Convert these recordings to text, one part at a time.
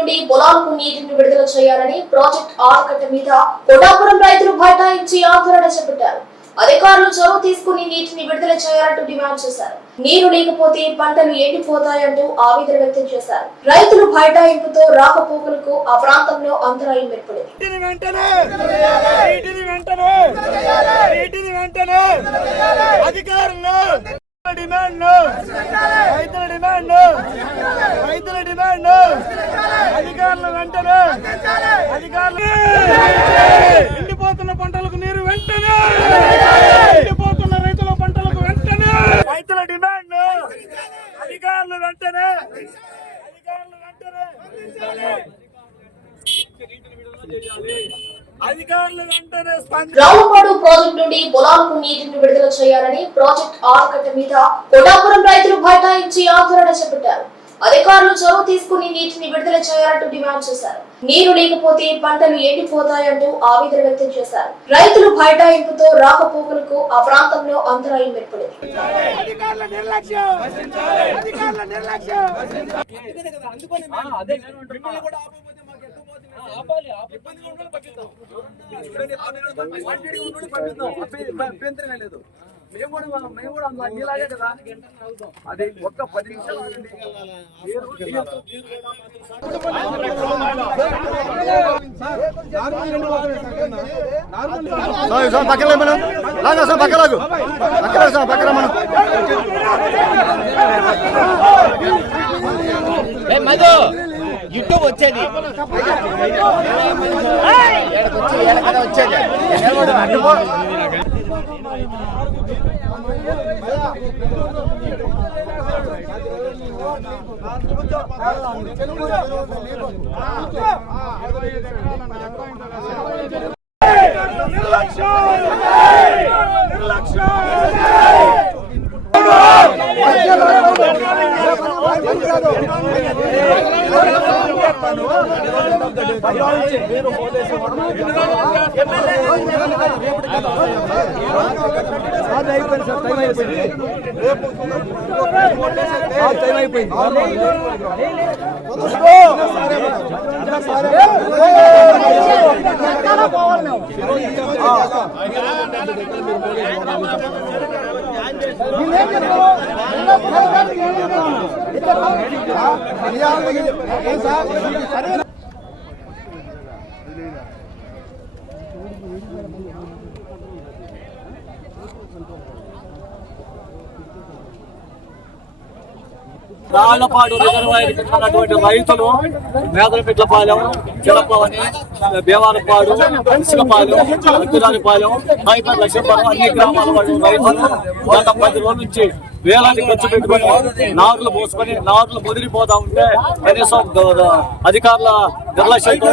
నుండి పొలాలకు నీటిని విడుదల చేయాలని ప్రాజెక్ట్ ఆనకట్ట మీద కొడాపురం రైతులు బైఠాయించి ఆందోళన చేపట్టారు. అధికారులు చొరవ తీసుకుని నీటిని విడుదల చేయాలంటూ డిమాండ్ చేశారు. నీరు లేకపోతే పంటలు ఎండిపోతాయంటూ ఆవేదన వ్యక్తం చేశారు. రైతులు బైఠాయింపుతో రాకపోకలకు ఆ ప్రాంతంలో అంతరాయం ఏర్పడింది. ఎండిపోతున్న పంటలకు నీరు వెంటనే, ఎండిపోతున్న రైతుల పంటలకు వెంటనే రైతుల డిమాండ్, అధికారులు వెంటనే, రావులపాడు ప్రాజెక్టు నుండి పొలాలకు నీటిని విడుదల చేయాలని ప్రాజెక్ట్ ఆనకట్ట మీద కొడాపురం రైతులు బైఠాయించి ఆందోళన చేపట్టారు. అధికారులు చొరవ తీసుకుని నీటిని విడుదల చేయాలంటూ డిమాండ్ చేశారు. నీరు లేకపోతే పంటలు ఎండిపోతాయంటూ ఆవేదన వ్యక్తం చేశారు. రైతులు బైఠాయింపుతో రాకపోకలకు ఆ ప్రాంతంలో అంతరాయం ఏర్పడింది. మేము కూడా నీలాగే కదా, అది ఒక్క 10 నిమిషాలు యూట్యూబ్ వచ్చేది వచ్చేది రాళ్లపాడు రిజర్వాయర్ ఉన్నటువంటి రైతులు మేదలపిట్లపాలెం, చిలపవని, దేవాలపాడు, ఇసుకపాలెం, అత్తిరాలపాలెం, హైపర్ లక్ష్మీపురం అన్ని గ్రామాల వాళ్ళు రైతులు గత 10 రోజుల నుంచి వేలాన్ని ఖర్చు పెట్టుకుని నారులు పోసుకొని నారులు ముదిరిపోతా ఉంటే కనీసం అధికారుల నిర్లక్ష్యంతో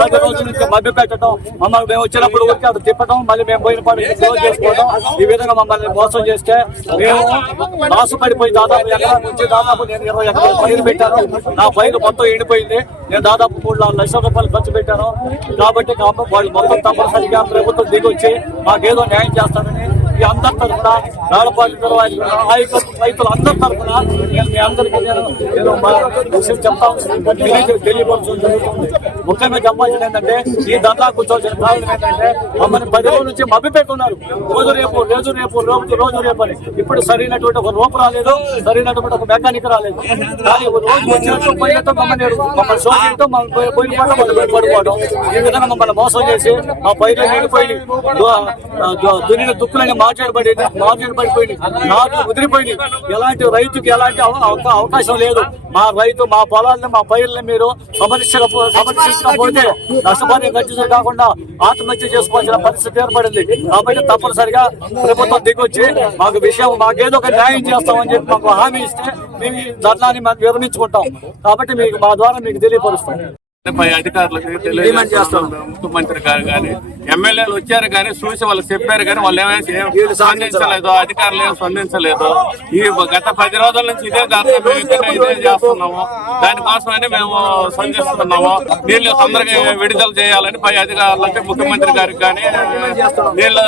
10 రోజుల నుంచి మభ్య పెట్టడం, మమ్మల్ని మేము వచ్చినప్పుడు ఊరికి అక్కడ తిప్పడం, మళ్ళీ మేము పోయిన పాటు క్లోజ్ చేసుకోవడం, ఈ విధంగా మమ్మల్ని మోసం చేస్తే మేము నాశపడిపోయి దాదాపు ఎకరా నుంచి దాదాపు నేను 20 ఎకరాలు పైరు పెట్టాను. నా పైరు మొత్తం ఎండిపోయింది. నేను దాదాపు 3 లక్షల రూపాయలు ఖర్చు పెట్టాను. కాబట్టి వాళ్ళు మొత్తం తప్పనిసరిగా ప్రభుత్వం దిగొచ్చి మాకేదో న్యాయం చేస్తానని ఈ అందరి తరఫున రాళ్లపాడు రైతులు అందరి తరఫున మీ అందరికీ నేను విషయం తెలియపరచడం జరుగుతుంది. ముఖ్యంగా చెప్పాల్సింది ఏంటంటే ఈ ధర్నా కూర్చోవలసిన కారణం ఏంటంటే మమ్మల్ని 10 రోజుల నుంచి మభ్యపెట్టున్నారు. రోజు రేపు అని. ఇప్పుడు సరైనటువంటి ఒక రూపు రాలేదు, సరైనటువంటి ఒక మెకానిక్ రాలేదు. కానీ రోజు వచ్చినట్టు పోయినట్టు మమ్మల్ని సోకింటూ పడిపోవడం, ఈ విధంగా మమ్మల్ని మోసం చేసి మా పైర్లు నిండిపోయి దున్నిన దుక్కులని మార్చేయబడిపోయింది, నాట్లు ముదిరిపోయింది. ఎలాంటి రైతుకి ఎలాంటి అవకాశం లేదు. మా రైతు మా పొలాలను మా పైర్లను మీరు సమర్శించకపోతే నష్టపరిహారం ఖర్చు కాకుండా ఆత్మహత్య చేసుకోవాల్సిన పరిస్థితి ఏర్పడింది. కాబట్టి తప్పనిసరిగా ప్రభుత్వం దిగొచ్చి మాకేదో ఒక న్యాయం చేస్తామని చెప్పి మాకు హామీ ఇస్తే మేము ఈ ధర్నాన్ని విరమించుకుంటాం. కాబట్టి మా ద్వారా మీకు తెలియపరుస్తాం. పై అధికారులకు తెలియజేస్తాం. ముఖ్యమంత్రి గారు కానీ ఎమ్మెల్యేలు వచ్చారు కానీ చూసి వాళ్ళు చెప్పారు కానీ వాళ్ళు ఏమైనా స్పందించలేదు, అధికారులు ఏమి స్పందించలేదు. ఈ గత 10 రోజుల నుంచి ఇదే చేస్తున్నాము. దానికోసమని మేము స్పందిస్తున్నాము. నీళ్లు తొందరగా విడుదల చేయాలని పై అధికారులకి ముఖ్యమంత్రి గారికి కానీ నీళ్ళ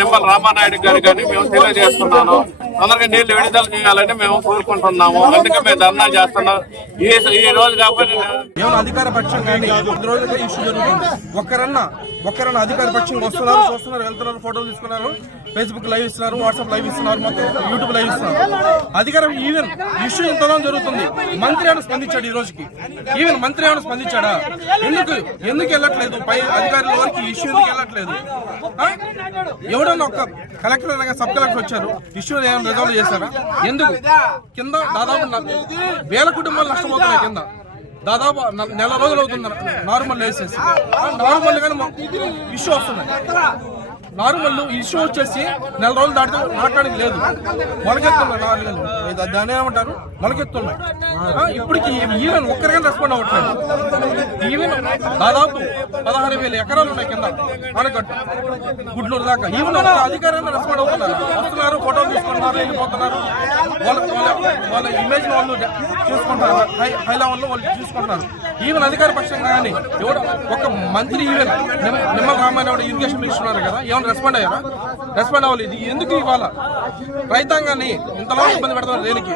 నిమ్మల రామానాయుడు గారికి కానీ మేము తెలియజేస్తున్నాము. తొందరగా నీళ్లు విడుదల చేయాలని మేము కోరుకుంటున్నాము. అందుకే మేము ధర్నా చేస్తున్నాం. ఈ రోజు కాబట్టి ఏమైనా అధికార పక్షం కానీ కొద్ది రోజులుగా ఇష్యూ జరుగుతుంది. ఒక్కరన్నా అధికార పక్షంగా వస్తున్నారు, చూస్తున్నారు, వెళ్తున్నారు, ఫోటోలు తీసుకున్నారు, ఫేస్బుక్ లైవ్ ఇస్తున్నారు, వాట్సాప్ లైవ్ ఇస్తున్నారు, మొత్తం యూట్యూబ్ లైవ్ ఇస్తున్నారు. అధికారం ఈవెన్ ఇష్యూ ఇంతలో జరుగుతుంది. మంత్రి ఏమైనా స్పందించాడు? ఈ రోజుకి ఈవెన్ మంత్రి ఏమైనా స్పందించాడా? ఎందుకు వెళ్ళట్లేదు? పై అధికారుల వరకు ఇష్యూ ఎందుకు వెళ్ళట్లేదు? ఎవడన్నా ఒక కలెక్టర్ అనగా సబ్ కలెక్టర్ వచ్చారు, ఇష్యూ ఏమైనా రిజాల్వ్ చేశారా? ఎందుకు? కింద దాదాపు వేల కుటుంబాలు నష్టపోతున్నాయి. కింద దాదాపు నెల రోజులు అవుతుంది నార్మల్ వేసేసి. నార్మల్ గానే ఇష్యూ వస్తున్నాయి. నార్మల్ ఇష్యూ వచ్చేసి నెల రోజులు దాటితే మాట్లాడేది లేదు. మొలకెత్తున్నాయి, దాన్ని ఏమంటారు, మొలకెత్తున్నాయి. ఇప్పటికి ఈవెన్ ఒక్కరికైనా రెస్పాండ్ అవ్వట్లేదు. ఈవెన్ దాదాపు 16,000 ఎకరాలు ఉన్నాయి కింద ఆనకట్టు గుడ్లూరు దాకా. ఈవెన్ ఒక అధికారంగా రెస్పాండ్ అవుతున్నారు, వస్తున్నారు, ఫోటోలు తీసుకుంటున్నారు, వెళ్ళిపోతున్నారు. వాళ్ళ ఇమేజ్ వాళ్ళు చూసుకుంటారు, హై లెవెల్లో వాళ్ళు చూసుకుంటున్నారు. ఈవెన్ అధికార పక్షంగా కానీ ఎవరు ఒక మంత్రి even Nimmala Ramayana irrigation minister ఉన్నారు కదా, ఏమైనా రెస్పాండ్ అయ్యారా? రెస్పాండ్ అవ్వాలి. ఇది ఎందుకు ఇవాళ రైతాంగాన్ని ఇంతలో ఇబ్బంది పెడతారు దేనికి?